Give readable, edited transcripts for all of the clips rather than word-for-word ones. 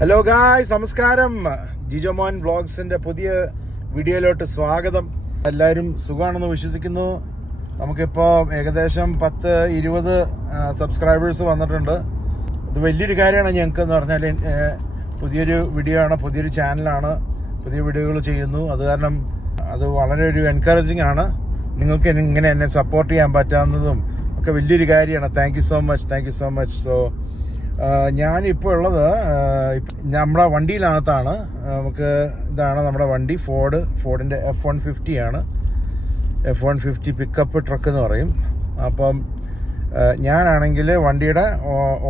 Hello guys, നമസ്കാരം. ജിജോമോൻ വ്ളോഗ്സിന്റെ പുതിയ വീഡിയോയിലോട്ട് സ്വാഗതം. എല്ലാവരും സുഖമാണെന്ന് വിശ്വസിക്കുന്നു. നമുക്കിപ്പോൾ ഏകദേശം 10-20 സബ്സ്ക്രൈബേഴ്സ് വന്നിട്ടുണ്ട്. ഇത് വലിയൊരു കാര്യമാണ് ഞങ്ങൾക്ക് എന്ന് പറഞ്ഞാൽ. പുതിയൊരു വീഡിയോ ആണ്, പുതിയൊരു ചാനലാണ്, പുതിയ വീഡിയോകൾ ചെയ്യുന്നു. അത് കാരണം അത് വളരെ ഒരു എൻകറേജിങ് ആണ്. നിങ്ങൾക്ക് ഇങ്ങനെ എന്നെ സപ്പോർട്ട് ചെയ്യാൻ പറ്റാവുന്നതും ഒക്കെ വലിയൊരു കാര്യമാണ്. Thank you so much. So ഞാനിപ്പോൾ ഉള്ളത് നമ്മുടെ വണ്ടിയിനകത്താണ്. നമുക്ക് ഇതാണ് നമ്മുടെ വണ്ടി, ഫോർഡിൻ്റെ F-150 ആണ്. F-150 പിക്കപ്പ് ട്രക്ക് എന്ന് പറയും. അപ്പം ഞാനാണെങ്കിൽ വണ്ടിയുടെ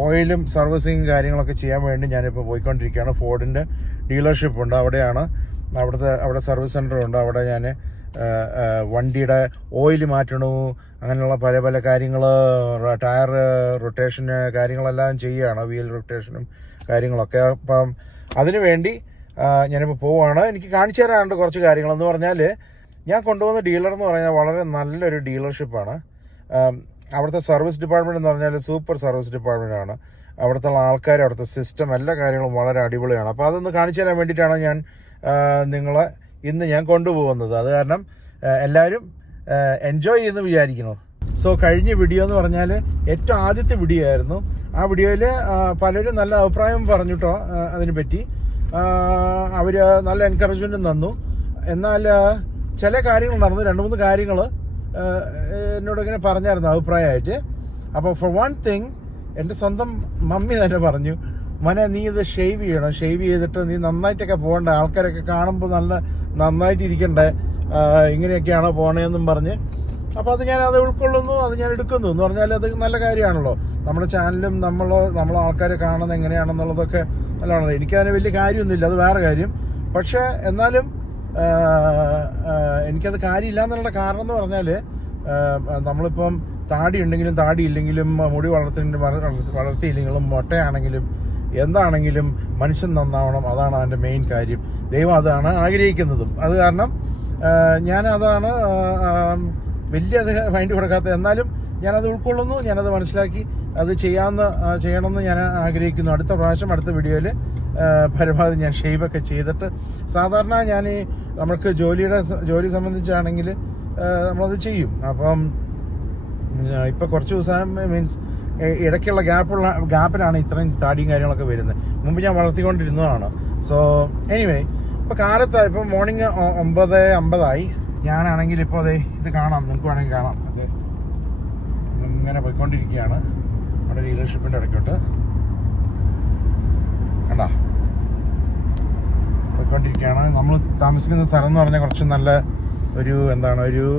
ഓയിലും സർവീസിങ് കാര്യങ്ങളൊക്കെ ചെയ്യാൻ വേണ്ടി ഞാനിപ്പോൾ പോയിക്കൊണ്ടിരിക്കുകയാണ്. ഫോർഡിൻ്റെ ഡീലർഷിപ്പ് ഉണ്ട്, അവിടെ സർവീസ് സെൻ്റർ ഉണ്ട്. അവിടെ ഞാൻ വണ്ടിയുടെ ഓയിൽ മാറ്റണു, അങ്ങനെയുള്ള പല പല കാര്യങ്ങൾ, ടയർ റൊട്ടേഷന് കാര്യങ്ങളെല്ലാം ചെയ്യുകയാണ്, വീൽ റൊട്ടേഷനും കാര്യങ്ങളൊക്കെ. അപ്പം അതിനു വേണ്ടി ഞാനിപ്പോൾ പോവുകയാണ്. എനിക്ക് കാണിച്ചു തരാനുണ്ട് കുറച്ച് കാര്യങ്ങളെന്ന് പറഞ്ഞാൽ, ഞാൻ കൊണ്ടുവന്ന ഡീലർ എന്ന് പറഞ്ഞാൽ വളരെ നല്ലൊരു ഡീലർഷിപ്പാണ്. അവിടുത്തെ സർവീസ് ഡിപ്പാർട്ട്മെൻറ്റ് എന്ന് പറഞ്ഞാൽ സൂപ്പർ സർവീസ് ഡിപ്പാർട്ട്മെൻറ്റാണ്. അവിടുത്തെ ആൾക്കാർ, അവിടുത്തെ സിസ്റ്റം, എല്ലാ കാര്യങ്ങളും വളരെ അടിപൊളിയാണ്. അപ്പോൾ അതൊന്ന് കാണിച്ചു തരാൻ വേണ്ടിയിട്ടാണ് ഞാൻ നിങ്ങളെ ഇന്ന് ഞാൻ കൊണ്ടുപോകുന്നത്. അത് കാരണം എല്ലാവരും എൻജോയ് ചെയ്യുന്നു വിചാരിക്കുന്നു. സോ കഴിഞ്ഞ വീഡിയോ എന്ന് പറഞ്ഞാൽ ഏറ്റവും ആദ്യത്തെ വീഡിയോ ആയിരുന്നു. ആ വീഡിയോയിൽ പലരും നല്ല അഭിപ്രായം പറഞ്ഞിട്ടോ അതിനെപ്പറ്റി. അവർ നല്ല എൻകറേജ്മെൻറ്റും തന്നു. എന്നാൽ ചില കാര്യങ്ങൾ നടന്നു, 2-3 കാര്യങ്ങൾ എന്നോട് ഇങ്ങനെ പറഞ്ഞായിരുന്നു അഭിപ്രായമായിട്ട്. അപ്പോൾ ഫോർ വൺ തിങ്, എൻ്റെ സ്വന്തം മമ്മി തന്നെ പറഞ്ഞു, മോനെ നീ ഇത് ഷേവ് ചെയ്യണം, ഷേവ് ചെയ്തിട്ട് നീ നന്നായിട്ടൊക്കെ പോകണ്ടേ, ആൾക്കാരൊക്കെ കാണുമ്പോൾ നന്നായിട്ട് ഇരിക്കണ്ടേ, ഇങ്ങനെയൊക്കെയാണോ പോകണേന്നും പറഞ്ഞ്. അപ്പോൾ അത് ഉൾക്കൊള്ളുന്നു, അത് ഞാൻ എടുക്കുന്നു എന്ന് പറഞ്ഞാൽ അത് നല്ല കാര്യമാണല്ലോ. നമ്മുടെ ചാനലും നമ്മളെ ആൾക്കാരെ കാണുന്നത് എങ്ങനെയാണെന്നുള്ളതൊക്കെ നല്ലതാണല്ലോ. എനിക്കതിന് വലിയ കാര്യമൊന്നുമില്ല, അത് വേറെ കാര്യം. പക്ഷേ എന്നാലും എനിക്കത് കാര്യമില്ല എന്നുള്ള കാരണം എന്ന് പറഞ്ഞാൽ, നമ്മളിപ്പം താടി ഉണ്ടെങ്കിലും താടി ഇല്ലെങ്കിലും, മുടി വളർത്തിയില്ലെങ്കിലും, മൊട്ടയാണെങ്കിലും എന്താണെങ്കിലും മനുഷ്യൻ നന്നാവണം. അതാണ് അതിൻ്റെ മെയിൻ കാര്യം. ദൈവം അതാണ് ആഗ്രഹിക്കുന്നതും. അത് കാരണം ഞാനതാണ് വലിയ അത് മൈൻഡ് കൊടുക്കാത്തത്. എന്നാലും ഞാനത് ഉൾക്കൊള്ളുന്നു, ഞാനത് മനസ്സിലാക്കി അത് ചെയ്യണമെന്ന് ഞാൻ ആഗ്രഹിക്കുന്നു. അടുത്ത പ്രാവശ്യം അടുത്ത വീഡിയോയിൽ പരമാവധി ഞാൻ ഷേവൊക്കെ ചെയ്തിട്ട്, സാധാരണ ഞാൻ നമുക്ക് ജോലി സംബന്ധിച്ചാണെങ്കിൽ നമ്മളത് ചെയ്യും. അപ്പം ഇപ്പോൾ കുറച്ച് ദിവസം മീൻസ് ഇടയ്ക്കുള്ള ഗ്യാപ്പിലാണ് ഇത്രയും താടിയും കാര്യങ്ങളൊക്കെ വരുന്നത്. മുമ്പ് ഞാൻ വളർത്തിക്കൊണ്ടിരുന്നതാണ്. സോ എനിവേ, ഇപ്പോൾ കാലത്തായി, ഇപ്പോൾ മോർണിംഗ് 9:50 ഞാനാണെങ്കിൽ ഇപ്പോൾ അതെ ഇത് കാണാം, നിങ്ങൾക്ക് വേണമെങ്കിൽ കാണാം. അത് ഇങ്ങനെ പോയിക്കൊണ്ടിരിക്കുകയാണ് നമ്മുടെ ഡീലർഷിപ്പിൻ്റെ ഇടയ്ക്കോട്ട്. കണ്ടാ, പോയിക്കൊണ്ടിരിക്കുകയാണ്. നമ്മൾ താമസിക്കുന്ന സ്ഥലം എന്ന് പറഞ്ഞാൽ കുറച്ച് നല്ല ഒരു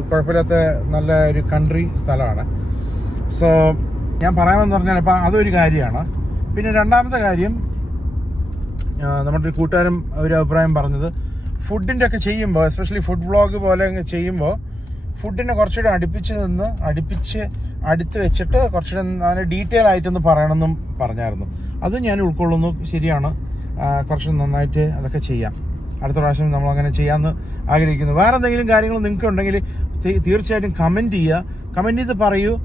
കുഴപ്പമില്ലാത്ത നല്ല ഒരു കൺട്രി സ്ഥലമാണ്. സോ ഞാൻ പറയാമെന്ന് പറഞ്ഞാൽ ഇപ്പം അതൊരു കാര്യമാണ്. പിന്നെ രണ്ടാമത്തെ കാര്യം, നമ്മുടെ ഒരു കൂട്ടുകാരൻ ഒരു അഭിപ്രായം പറഞ്ഞത്, ഫുഡിൻ്റെ ഒക്കെ ചെയ്യുമ്പോൾ, എസ്പെഷ്യലി ഫുഡ് വ്ളോഗ് പോലെ ചെയ്യുമ്പോൾ ഫുഡിനെ കുറച്ചുകൂടെ അടുത്ത് വെച്ചിട്ട് കുറച്ചുകൂടെ അതിന് ഡീറ്റെയിൽ ആയിട്ടൊന്ന് പറയണമെന്നും പറഞ്ഞായിരുന്നു. അത് ഞാൻ ഉൾക്കൊള്ളുന്നു, ശരിയാണ്. കുറച്ച് നന്നായിട്ട് അതൊക്കെ ചെയ്യാം. അടുത്ത പ്രാവശ്യം നമ്മളങ്ങനെ ചെയ്യാമെന്ന് ആഗ്രഹിക്കുന്നു. വേറെ എന്തെങ്കിലും കാര്യങ്ങൾ നിങ്ങൾക്ക് ഉണ്ടെങ്കിൽ തീർച്ചയായിട്ടും കമൻറ്റ് ചെയ്ത് പറയൂ.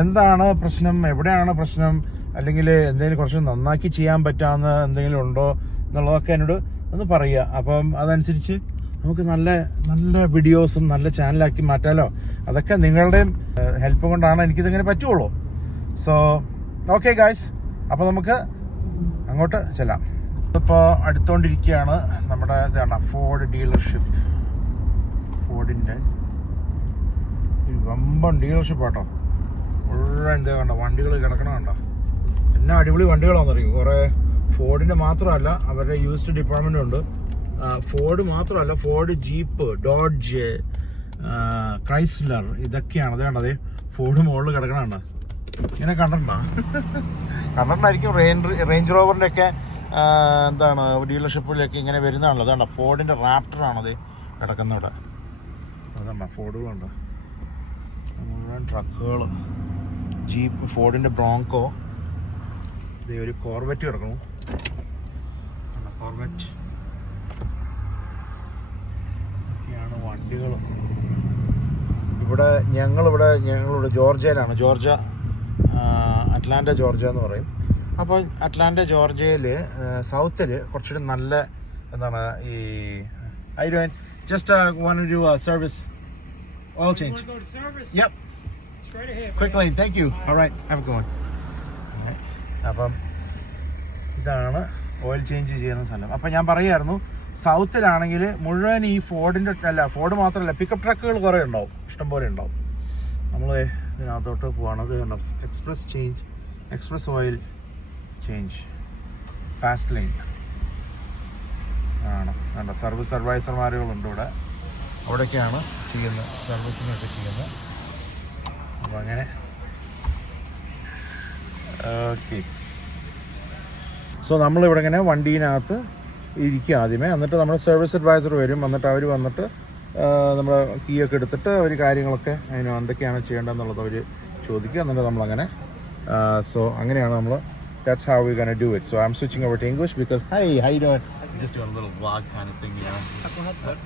എന്താണ് പ്രശ്നം, എവിടെയാണ് പ്രശ്നം, അല്ലെങ്കിൽ എന്തെങ്കിലും കുറച്ച് നന്നാക്കി ചെയ്യാൻ പറ്റാവുന്ന എന്തെങ്കിലും ഉണ്ടോ എന്നുള്ളതൊക്കെ എന്നോട് ഒന്ന് പറയുക. അപ്പം അതനുസരിച്ച് നമുക്ക് നല്ല നല്ല വീഡിയോസും നല്ല ചാനലാക്കി മാറ്റാമല്ലോ. അതൊക്കെ നിങ്ങളുടെയും ഹെൽപ്പ് കൊണ്ടാണ് എനിക്കിതിങ്ങനെ പറ്റുള്ളൂ. സോ ഓക്കെ ഗായ്സ്, അപ്പോൾ നമുക്ക് അങ്ങോട്ട് ചെല്ലാം. ഇപ്പോൾ അടുത്തുകൊണ്ടിരിക്കുകയാണ് നമ്മുടെ ഇതാണ് ഫോർഡ് ഡീലർഷിപ്പ്. ഫോർഡിൻ്റെ വമ്പൻ ഡീലർഷിപ്പ് കേട്ടോ. മുഴുവൻ എന്താ കണ്ടോ, വണ്ടികൾ കിടക്കണ കണ്ടോ, എന്നാ അടിപൊളി വണ്ടികളാണെന്ന് അറിയും. കുറേ ഫോർഡിൻ്റെ മാത്രമല്ല, അവരുടെ യൂസ്ഡ് ഡിപ്പാർട്ട്മെൻറ്റും ഉണ്ട്. ഫോർഡ് മാത്രമല്ല, ഫോർഡ്, ജീപ്പ്, ഡോഡ്ജ്, ക്രൈസ്ലർ, ഇതൊക്കെയാണ്. അത് കണ്ടതേ ഫോർഡ് മുകളിൽ കിടക്കണുണ്ട്. ഇങ്ങനെ കണ്ടിട്ടുണ്ടായിരിക്കും. റേഞ്ച് റോവറിൻ്റെ ഒക്കെ ഡീലർഷിപ്പിലേക്ക് ഇങ്ങനെ വരുന്നതാണല്ലോ. അതാണ്ട ഫോർഡിൻ്റെ റാപ്റ്ററാണത് കിടക്കുന്ന ഇവിടെ. അതാണ്ട ഫോർഡുകളുണ്ട്, മുഴുവൻ ട്രക്കുകൾ, ജീപ്പ്, ഫോർഡിൻ്റെ ബ്രോങ്കോ, ഇത് ഒരു കോർവെറ്റ് കിടക്കണു. കോർവെറ്റ് ഒക്കെയാണ് വണ്ടികൾ. ഞങ്ങളിവിടെ ജോർജിയയിലാണ്. അറ്റ്ലാന്റ ജോർജിയ എന്ന് പറയും. അപ്പോൾ അറ്റ്ലാന്റ ജോർജിയയിൽ സൗത്തിൽ കുറച്ചുകൂടി നല്ല എന്താണ് ഈ I don't just want to do service oil change. Yup, quick line. Thank you. Alright, have a good one. അപ്പം ഇതാണ് ഓയിൽ ചേഞ്ച് ചെയ്യുന്ന സ്ഥലം. അപ്പം ഞാൻ പറയുമായിരുന്നു, സൗത്തിലാണെങ്കിൽ മുഴുവൻ ഈ ഫോർഡിൻ്റെ ഫോർഡ് മാത്രമല്ല, പിക്കപ്പ് ട്രക്കുകൾ കുറേ ഉണ്ടാവും, ഇഷ്ടംപോലെ ഉണ്ടാവും. നമ്മൾ ഇതിനകത്തോട്ട് പോവാണത് express change, express oil change, fast lane ആണ്. വേണ്ട സർവീസ് അഡ്വൈസർമാരുകളുണ്ട് ഇവിടെ, അവിടെയൊക്കെയാണ് ചെയ്യുന്നത്, സർവീസിനൊക്കെ ചെയ്യുന്നത്. അപ്പോൾ അങ്ങനെ ഓക്കെ. സോ നമ്മളിവിടെ ഇങ്ങനെ വണ്ടീനകത്ത് ഇരിക്കുക ആദ്യമേ, എന്നിട്ട് നമ്മൾ സർവീസ് അഡ്വൈസർ വരും, എന്നിട്ട് അവർ വന്നിട്ട് നമ്മൾ കീയൊക്കെ എടുത്തിട്ട് അവർ കാര്യങ്ങളൊക്കെ അതിന് എന്തൊക്കെയാണ് ചെയ്യേണ്ടതെന്നുള്ളത് അവർ ചോദിക്കുക, എന്നിട്ട് നമ്മളങ്ങനെ സോ അങ്ങനെയാണ് നമ്മൾ. That's how we're gonna do it. So I'm switching over to English because, hey, how you doing? Just doing a little vlog kind of thing, you know. Go ahead.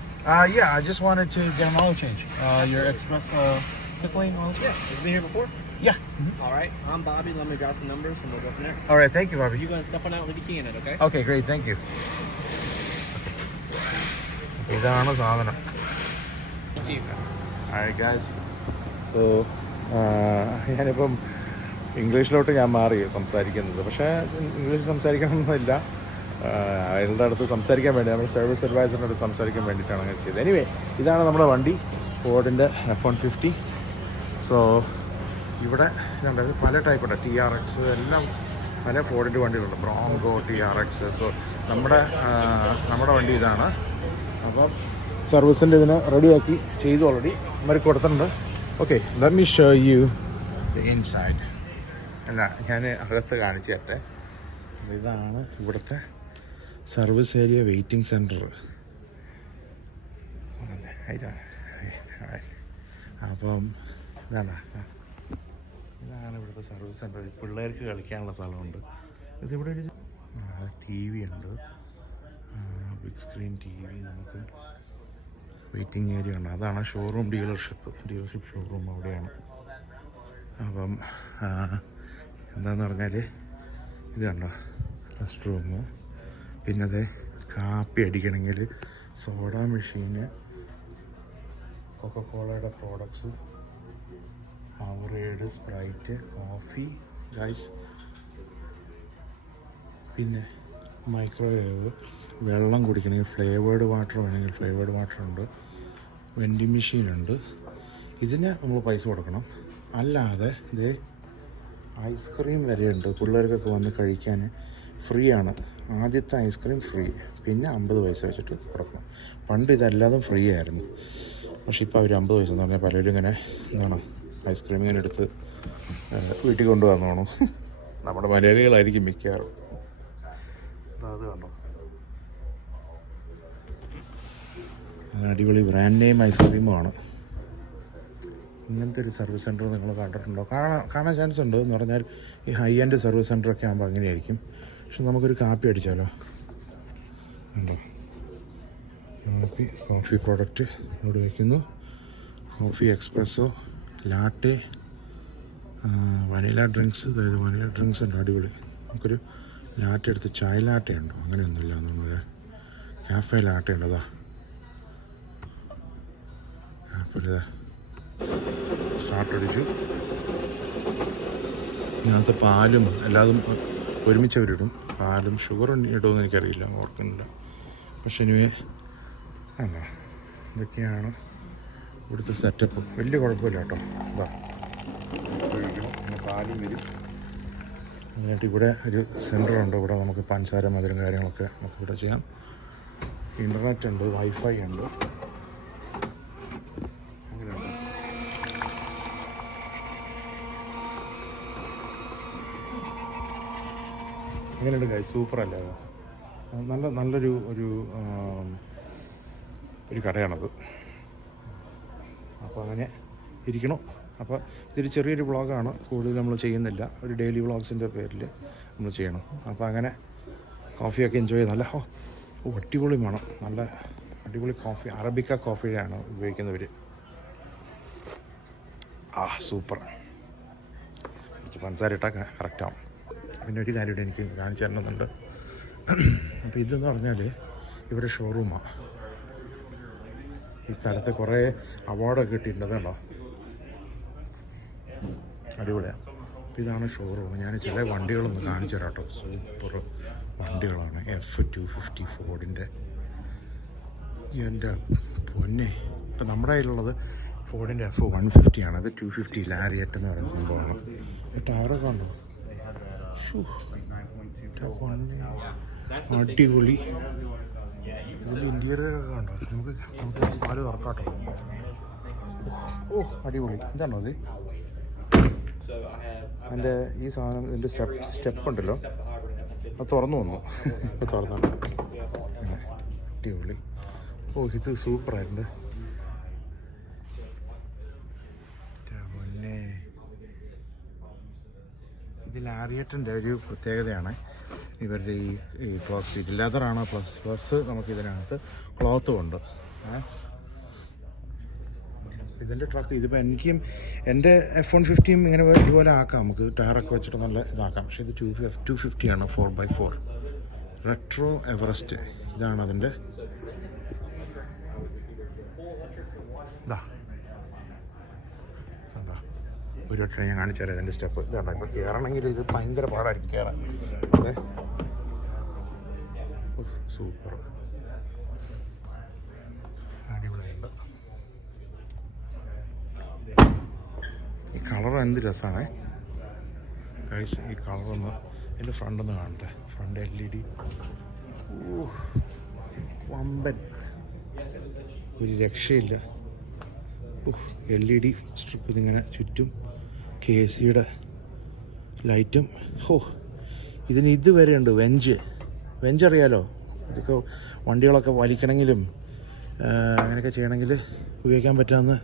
Yeah, I just wanted to get an oil change. Your Express quick lane oil change. Yeah, has it been here before? Yeah. Mm-hmm. All right, I'm Bobby. Let me grab some numbers and we'll go from there. All right, thank you, Bobby. You're gonna step on out with the key in it, okay? Okay, great, thank you. ഇതാണ് സാധനം. Thank you. All right, guys. So ഞാനിപ്പം ഇംഗ്ലീഷിലോട്ട് ഞാൻ മാറി സംസാരിക്കുന്നത്, പക്ഷേ English സംസാരിക്കണമെന്നില്ല, അയാളുടെ അടുത്ത് സംസാരിക്കാൻ വേണ്ടി, നമ്മൾ സർവീസ് അഡ്വൈസറിൻ്റെ അടുത്ത് സംസാരിക്കാൻ വേണ്ടിയിട്ടാണ് അങ്ങനെ ചെയ്തത്. എനിവേ, ഇതാണ് നമ്മുടെ വണ്ടി, ഫോർഡിൻ്റെ F-150. സോ ഇവിടെ ഇതുണ്ട്, പല ടൈപ്പുണ്ട്, TRX എല്ലാം പല ഫോർഡിൻ്റെ വണ്ടികളുണ്ട്, ബ്രോങ്കോ, TRX. സോ നമ്മുടെ വണ്ടി ഇതാണ്. അപ്പം സർവീസിൻ്റെ ഇതിന് റെഡിയാക്കി ചെയ്തു, ഓൾറെഡി ഇവർക്ക് കൊടുത്തിട്ടുണ്ട്. Okay, let me show you the inside. അല്ല, ഞാൻ അകത്ത് കാണിച്ചു തരട്ടെ. ഇതാണ് ഇവിടുത്തെ സർവീസ് ഏരിയ വെയിറ്റിംഗ് സെൻറ്റർ. അപ്പം ഇതാണ് ഇവിടുത്തെ സർവീസ് സെൻറ്റർ. പിള്ളേർക്ക് കളിക്കാനുള്ള സ്ഥലമുണ്ട്. ഇവിടെ ഒരു TV ഉണ്ട്, ബിഗ് സ്ക്രീൻ TV. നമുക്ക് വെയിറ്റിംഗ് ഏരിയ ഉണ്ട്. അതാണ് ഷോറൂം, ഡീലർഷിപ്പ് ഷോറൂം അവിടെയാണ്. അപ്പം എന്താണെന്ന് പറഞ്ഞാൽ ഇത് കണ്ടോ, റെസ്റ്റ് റൂം. പിന്നെ അത് കാപ്പി അടിക്കണമെങ്കിൽ സോഡ മെഷീന്, കൊക്കക്കോളയുടെ പ്രോഡക്ട്സ്, പവറേഡ്, സ്പ്രൈറ്റ്, കോഫി, റൈസ്, പിന്നെ മൈക്രോവേവ്, വെള്ളം കുടിക്കണമെങ്കിൽ ഫ്ലേവേർഡ് വാട്ടർ വേണമെങ്കിൽ ഫ്ലേവേർഡ് വാട്ടർ ഉണ്ട്, വെൻഡിങ് മെഷീനുണ്ട്. ഇതിന് നമ്മൾ പൈസ കൊടുക്കണം. അല്ലാതെ ഇത് ഐസ്ക്രീം വരെയുണ്ട്, പിള്ളേർക്കൊക്കെ വന്ന് കഴിക്കാൻ ഫ്രീ ആണ്. ആദ്യത്തെ ഐസ്ക്രീം ഫ്രീ, പിന്നെ 50 പൈസ വെച്ചിട്ട് കൊടുക്കണം. പണ്ട് ഇതെല്ലാതും ഫ്രീ ആയിരുന്നു, പക്ഷേ ഇപ്പോൾ അവർ 50 പൈസ എന്ന് പറഞ്ഞാൽ പലരും ഇങ്ങനെ എന്താണ് ഐസ്ക്രീം ഇങ്ങനെ എടുത്ത് വീട്ടിൽ കൊണ്ടുവന്നോണം. നമ്മുടെ മലയാളികളായിരിക്കും മിക്കാറും. അത് കണ്ടോ, അടിപൊളി ബ്രാൻഡ് നെയിം ഐസ്ക്രീമുമാണ്. ഇങ്ങനത്തെ ഒരു സർവീസ് സെൻറ്റർ നിങ്ങൾ കണ്ടിട്ടുണ്ടോ? കാണാൻ ചാൻസ് ഉണ്ട്. എന്ന് പറഞ്ഞാൽ ഈ ഹൈ എൻഡ് സർവീസ് സെൻറ്ററൊക്കെ ആകുമ്പോൾ അങ്ങനെയായിരിക്കും. പക്ഷെ നമുക്കൊരു കാപ്പി അടിച്ചാലോ? ഉണ്ടോ, കോഫി പ്രോഡക്റ്റ് ഇവിടെ വയ്ക്കുന്നു. Coffee espresso, latte, vanilla drinks. അതായത് വനില ഡ്രിങ്ക്സ് ഉണ്ട്, അടിപൊളി. നമുക്കൊരു ലാറ്റെ എടുത്ത്, ചായ ലാറ്റെ ഉണ്ടോ? അങ്ങനെയൊന്നുമില്ല, നമ്മൾ കാഫേ ലാറ്റെ ഉണ്ട്. അതാ കാഫേ സ്റ്റാർട്ട് അടിച്ചു. ഇതിനകത്ത് പാലും എല്ലാതും ഒരുമിച്ച് അവരിടും. പാലും ഷുഗറും ഇടുമെന്ന് എനിക്കറിയില്ല, ഓർക്കുന്നില്ല. പക്ഷെ ഇനിവേ അല്ല, ഇതൊക്കെയാണ് ഇവിടുത്തെ സെറ്റപ്പ്. വലിയ കുഴപ്പമില്ല കേട്ടോ. ഇതാ പിന്നെ പാലും വരും. എന്നിട്ട് ഇവിടെ ഒരു സെൻറ്ററുണ്ട്. ഇവിടെ നമുക്ക് പഞ്ചസാര, മധുരം കാര്യങ്ങളൊക്കെ നമുക്കിവിടെ ചെയ്യാം. ഇൻ്റർനെറ്റ് ഉണ്ട്, വൈഫൈ ഉണ്ട്. എങ്ങനെയുണ്ട് ഗൈസ്? സൂപ്പറല്ലേ? നല്ലൊരു കടയാണത്. അപ്പോൾ അങ്ങനെ ഇരിക്കണം. അപ്പോൾ ഇതൊരു ചെറിയൊരു വ്ളോഗാണ്, കൂടുതൽ നമ്മൾ ചെയ്യുന്നില്ല. ഒരു ഡെയിലി വ്ളോഗ്സിൻ്റെ പേരിൽ നമ്മൾ ചെയ്യണം. അപ്പോൾ അങ്ങനെ കോഫിയൊക്കെ എൻജോയ് ചെയ്ത് നല്ല അടിപൊളി വേണം. നല്ല അടിപൊളി കോഫി, അറബിക്ക കോഫിയാണ് ഉപയോഗിക്കുന്നവർ. സൂപ്പർ. പഞ്ചസാര ഇട്ടാൽ കറക്റ്റാവും. പിന്നെ ഒരു കാര്യം കൂടി എനിക്ക് കാണിച്ചു തരണമെന്നുണ്ട്. അപ്പോൾ ഇതെന്ന് പറഞ്ഞാൽ ഇവരുടെ ഷോറൂമാണ്. ഈ സ്ഥലത്ത് കുറേ അവാർഡൊക്കെ കിട്ടിയിട്ടുണ്ട് കേട്ടോ. അടിപൊളിയാണ്. അപ്പോൾ ഇതാണ് ഷോറൂം. ഞാൻ ചില വണ്ടികളൊന്ന് കാണിച്ചു തരാം കേട്ടോ. സൂപ്പർ വണ്ടികളാണ്. F250 ഫോർഡിൻ്റെ. എൻ്റെ പൊന്നെ, ഇപ്പം നമ്മുടെ കയ്യിലുള്ളത് ഫോർഡിൻ്റെ F150 ആണ്. അത് 250 ലാരിയറ്റ് എന്ന് പറയുന്ന സംഭവമാണ്. ടയറൊക്കെ ഉണ്ടോ? അടിപൊളി. ഇതിൽ ഇൻറ്റീരിയറൊക്കെ ഉണ്ടോ? നമുക്ക് പാല് തുറക്കാട്ടോ. അടിപൊളി. ഇതാണോ അത്? അതിൻ്റെ ഈ സാധനം, ഇതിൻ്റെ സ്റ്റെപ്പ് ഉണ്ടല്ലോ, അത് തുറന്നു വന്നു. ഇപ്പോൾ തുറന്നു. അടിപൊളി. ഇത് സൂപ്പറായിട്ടുണ്ട്. മുന്നേ ഇത് ലാരിയറ്റിൻ്റെ ഒരു പ്രത്യേകതയാണ്. ഇവരുടെ ഈ ക്ലോത്ത് സീറ്റ് ലെതറാണ്. പ്ലസ് നമുക്കിതിനകത്ത് ക്ലോത്തും ഉണ്ട്. ഇതിൻ്റെ ട്രക്ക് ഇതിപ്പോൾ എനിക്കും എൻ്റെ F150 ഇങ്ങനെ ഇതുപോലെ ആക്കാം. നമുക്ക് ടയറൊക്കെ വെച്ചിട്ട് നല്ല ഇതാക്കാം. പക്ഷേ ഇത് 250 ആണ്. 4x4 retro Everest. ഇതാണ് അതിൻ്റെ. ഇതാ ഒരു വട്ടം ഞാൻ കാണിച്ചു തരാം ഇതിൻ്റെ സ്റ്റെപ്പ്. ഇതാണ്. ഇപ്പോൾ കയറണമെങ്കിൽ ഇത് ഭയങ്കര പാടായിരിക്കും കയറാൻ. അതെ, സൂപ്പർ, അടിപൊളിയുണ്ട്. ഈ കളർ എന്ത് രസമാണേ ഗൈസ്. ഈ കളറൊന്ന് എൻ്റെ ഫ്രണ്ടൊന്ന് കാണട്ടെ. ഫ്രണ്ട് LED വമ്പൻ, ഒരു രക്ഷയില്ല. LED സ്ട്രിപ്പ് ഇതിങ്ങനെ ചുറ്റും. KC-യുടെ ലൈറ്റും. ഇതിന് ഇതുവരെ ഉണ്ട് വെഞ്ച് അറിയാലോ. ഇതൊക്കെ വണ്ടികളൊക്കെ വലിക്കണമെങ്കിലും അങ്ങനെയൊക്കെ ചെയ്യണമെങ്കിൽ ഉപയോഗിക്കാൻ പറ്റാവുന്ന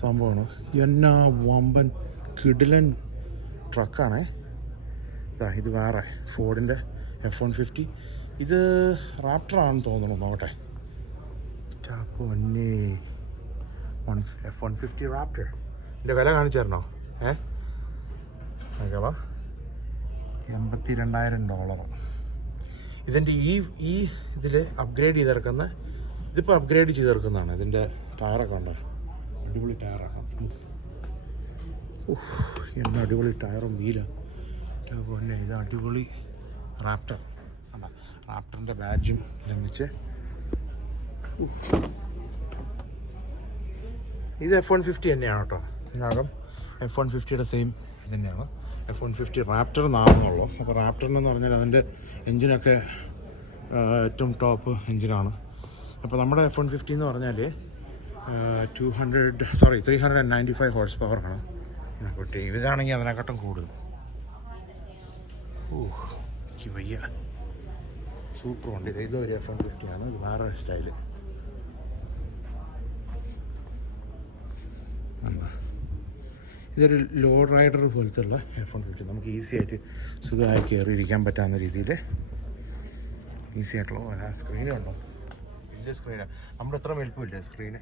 സംഭവമാണ്. എന്നാ വമ്പൻ കിടിലൻ ട്രക്കാണേ. ഇത് വേറെ ഫോർഡിൻ്റെ F150. ഇത് റാപ്റ്ററാണെന്ന് തോന്നുന്നു. നോക്കട്ടെ. പൊന്നേ, F150 റാപ്റ്റർ. ഇതിൻ്റെ വില കാണിച്ചു തരണോ? നോക്കവാ, $82,000. ഇതിൻ്റെ ഈ ഇതിൽ അപ്ഗ്രേഡ് ചെയ്തിറക്കുന്ന, ഇതിപ്പോൾ അപ്ഗ്രേഡ് ചെയ്തിറക്കുന്നതാണ്. ഇതിൻ്റെ ടയറൊക്കെ ഉണ്ടോ? അടിപൊളി ടയറാണ്. എന്നാ അടിപൊളി ടയറും വീലും. പിന്നെ ഇത് അടിപൊളി റാപ്റ്റർ. റാപ്റ്ററിൻ്റെ ബാഡ്ജും നിർമ്മിച്ച്. ഇത് F150 തന്നെയാണ് കേട്ടോ. ഇതിനകം F150യുടെ സെയിം തന്നെയാണ്. F150 Raptor നാമെന്നുള്ളൂ. അപ്പോൾ റാപ്റ്ററിനെന്ന് പറഞ്ഞാൽ അതിൻ്റെ എൻജിനൊക്കെ ഏറ്റവും ടോപ്പ് എൻജിനാണ്. അപ്പോൾ നമ്മുടെ F150 എന്ന് പറഞ്ഞാൽ 395 ഹോഴ്സ് പവറാണ്. കുട്ടി ഇതാണെങ്കിൽ അതിനെക്കാട്ടും കൂടുതൽ. എനിക്ക് വയ്യ. സൂപ്പർ വണ്ടി. ഇതൊരു F150 ആണ്. ഇത് വേറെ സ്റ്റൈല്. ഇതൊരു ലോ റൈഡർ പോലത്തെ ഉള്ള F150. നമുക്ക് ഈസി ആയിട്ട് സുഖമായി കയറിയിരിക്കാൻ പറ്റാവുന്ന രീതിയിൽ ഈസി ആയിട്ടുള്ള സ്ക്രീനുണ്ടോ? വലിയ സ്ക്രീനാണ്. നമ്മുടെ എത്ര വലുപ്പമില്ല സ്ക്രീന്.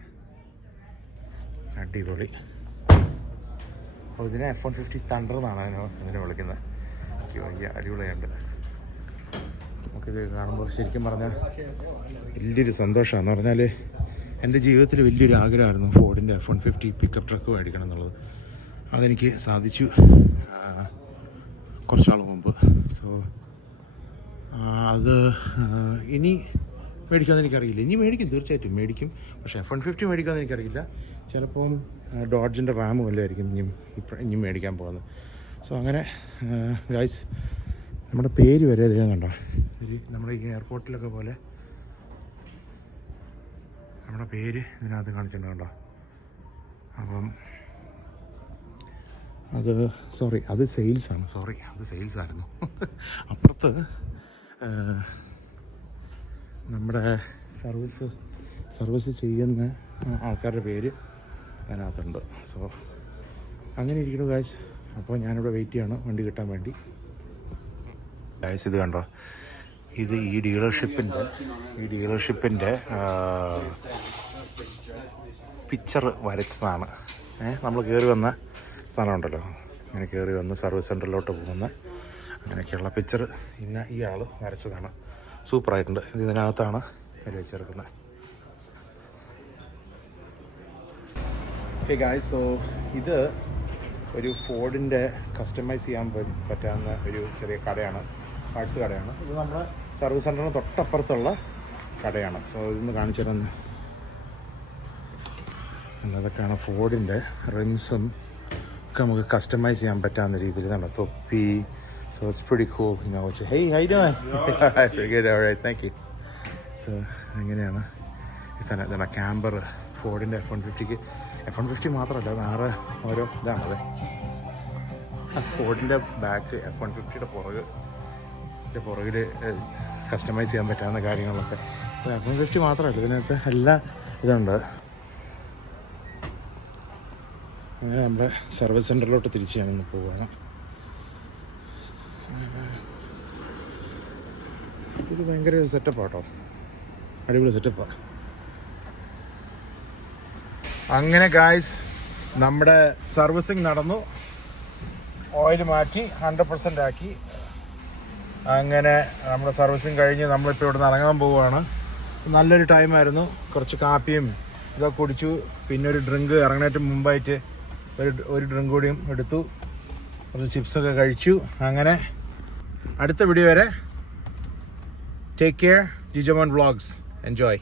അടിപൊളി. അപ്പോൾ ഇതിനെ F150 തണ്ടർ എന്നാണ് ഇതിനെ വിളിക്കുന്നത്. വലിയ അടിപൊളിയുണ്ട്. നമുക്കിത് കാണുമ്പോൾ ശരിക്കും പറഞ്ഞാൽ വലിയൊരു സന്തോഷമാണെന്ന് പറഞ്ഞാൽ എൻ്റെ ജീവിതത്തിൽ വലിയൊരു ആഗ്രഹമായിരുന്നു ഫോർഡിൻ്റെ F150 പിക്കപ്പ് ട്രക്ക് മേടിക്കണം എന്നുള്ളത്. അതെനിക്ക് സാധിച്ചു കുറച്ചാൾ മുമ്പ്. സോ അത് ഇനി മേടിക്കുമെന്ന് എനിക്കറിയില്ല. ഇനി മേടിക്കും, തീർച്ചയായിട്ടും മേടിക്കും. പക്ഷേ F150 മേടിക്കുമെന്ന് എനിക്കറിയില്ല. ചിലപ്പം ഡോഡ്ജിൻ്റെ റാം വല്ലതായിരിക്കും ഇനി മേടിക്കാൻ പോകുന്നത്. സോ അങ്ങനെ ഗൈസ്, നമ്മുടെ പേര് വരെ ഇതിലുണ്ടോ? നമ്മുടെ ഈ എയർപോർട്ടിലൊക്കെ പോലെ നമ്മുടെ പേര് ഇതിനകത്ത് കാണിച്ചിട്ടുണ്ട് കേട്ടോ. അപ്പം അത് സെയിൽസാണ്. അത് സെയിൽസായിരുന്നു. അപ്പുറത്ത് നമ്മുടെ സർവീസ് ചെയ്യുന്ന ആൾക്കാരുടെ പേര് അതിനകത്തുണ്ട്. സോ അങ്ങനെ ഇരിക്കുന്നു ഗൈസ്. അപ്പോൾ ഞാനിവിടെ വെയിറ്റ് ചെയ്യണം വണ്ടി കിട്ടാൻ വേണ്ടി. ഗൈസ് ഇത് കണ്ടോ, ഇത് ഈ ഡീലർഷിപ്പിൻ്റെ പിക്ചർ വരച്ചതാണ്. നമ്മൾ കയറി വന്ന സ്ഥലമുണ്ടല്ലോ, ഇങ്ങനെ കയറി വന്ന് സർവീസ് സെൻറ്ററിലോട്ട് പോകുന്ന അങ്ങനെയൊക്കെയുള്ള പിക്ചർ പിന്നെ ഈ ആൾ വരച്ചതാണ്. സൂപ്പറായിട്ടുണ്ട്. ഇത് ഇതിനകത്താണ് അവർ വെച്ചെടുക്കുന്നത്. ഓക്കെ ഗായ്സ്, സോ ഇത് ഒരു ഫോർഡിൻ്റെ കസ്റ്റമൈസ് ചെയ്യാൻ പറ്റാവുന്ന ഒരു ചെറിയ കടയാണ്, പാർട്സ് കടയാണ്. ഇത് നമ്മുടെ സർവീസ് സെൻ്ററിന് തൊട്ടപ്പുറത്തുള്ള കടയാണ്. സോ ഇതൊന്ന് കാണിച്ചു തരുന്നു. അതൊക്കെയാണ് ഫോർഡിൻ്റെ റിംസും ഒക്കെ നമുക്ക് കസ്റ്റമൈസ് ചെയ്യാൻ പറ്റാവുന്ന രീതിയിൽ ഇതാണ് തൊപ്പി. So it's pretty cool, you know. Hey, how you doing? Good, alright, thank you. So അങ്ങനെയാണ് ഈ സാധനം. ഇതാണ് ക്യാമ്പർ, ഫോർഡിൻ്റെ F-150ക്ക്. F-150 മാത്രമല്ല, വേറെ ഓരോ ഇതാണത്. ഫോർഡിൻ്റെ ബാക്ക്, F-150യുടെ പുറകിൽ കസ്റ്റമൈസ് ചെയ്യാൻ പറ്റാവുന്ന കാര്യങ്ങളൊക്കെ. F-150 മാത്രമല്ല, ഇതിനകത്ത് എല്ലാ ഇതുണ്ട്. അങ്ങനെ നമ്മുടെ സർവീസ് സെൻ്ററിലോട്ട് തിരിച്ച് ഞാനിന്ന് പോവുകയാണ്. ഇത് ഭയങ്കര സെറ്റപ്പാണ് കേട്ടോ, അടിപൊളി സെറ്റപ്പാണ്. അങ്ങനെ ഗായ്സ്, നമ്മുടെ സർവീസിങ് നടന്നു. ഓയിൽ മാറ്റി 100% ആക്കി. അങ്ങനെ നമ്മുടെ സർവീസിങ് കഴിഞ്ഞ് നമ്മളിപ്പോൾ ഇവിടെ നിന്ന് ഇറങ്ങാൻ പോവുകയാണ്. നല്ലൊരു ടൈമായിരുന്നു. കുറച്ച് കാപ്പിയും ഇതൊക്കെ കുടിച്ചു. പിന്നെ ഒരു ഡ്രിങ്ക് ഇറങ്ങുന്നതിന് മുമ്പായിട്ട് ഒരു ഡ്രിങ്ക് കൂടിയും എടുത്തു. കുറച്ച് ചിപ്സൊക്കെ കഴിച്ചു. അങ്ങനെ അടുത്ത വീഡിയോ വരെ, take care. Jijomon vlogs, enjoy.